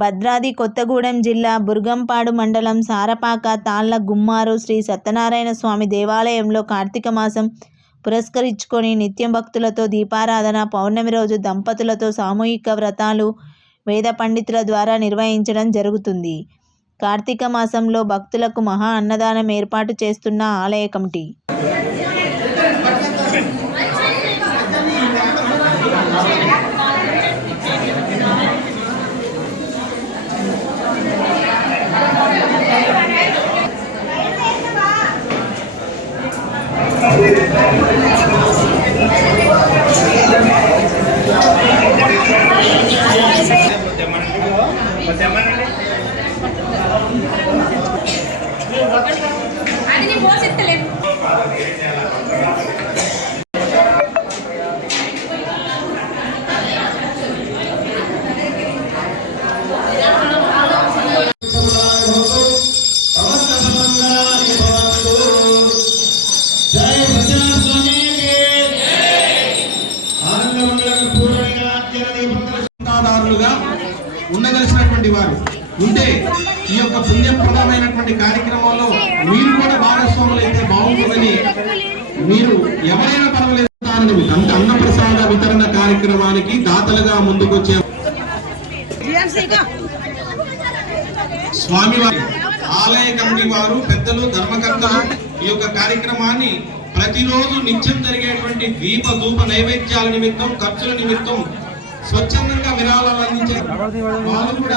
భద్రాద్రి కొత్తగూడెం జిల్లా బుర్గంపాడు మండలం సారపాక తాళ్ల గుమ్మారు శ్రీ సత్యనారాయణ స్వామి దేవాలయంలో కార్తీక మాసం పురస్కరించుకొని నిత్యం భక్తులతో దీపారాధన, పౌర్ణమి రోజు దంపతులతో సామూహిక వ్రతాలు వేద పండితుల ద్వారా నిర్వహించడం జరుగుతుంది. కార్తీక మాసంలో భక్తులకు మహా అన్నదానం ఏర్పాటు చేస్తున్న ఆలయ కమిటీ. ఉండదలసినటువంటి వారు ఉంటే ఈ యొక్క పుణ్యప్రదమైనటువంటి కార్యక్రమంలో మీరు కూడా భాగస్వాములు అయితే బాగుంటుందని, మీరు ఎవరైనా పర్వాలేదు అన్నప్రసాద వితరణ కార్యక్రమానికి దాతలుగా ముందుకొచ్చే స్వామివారి ఆలయ కమిటీ వారు, పెద్దలు, ధర్మకర్తలు ఈ యొక్క కార్యక్రమాన్ని ప్రతిరోజు నిత్యం జరిగేటువంటి దీప ధూప నైవేద్యాల నిమిత్తం, ఖర్చుల నిమిత్తం స్వచ్ఛందంగా విరాళాలు అందించే వాళ్ళు కూడా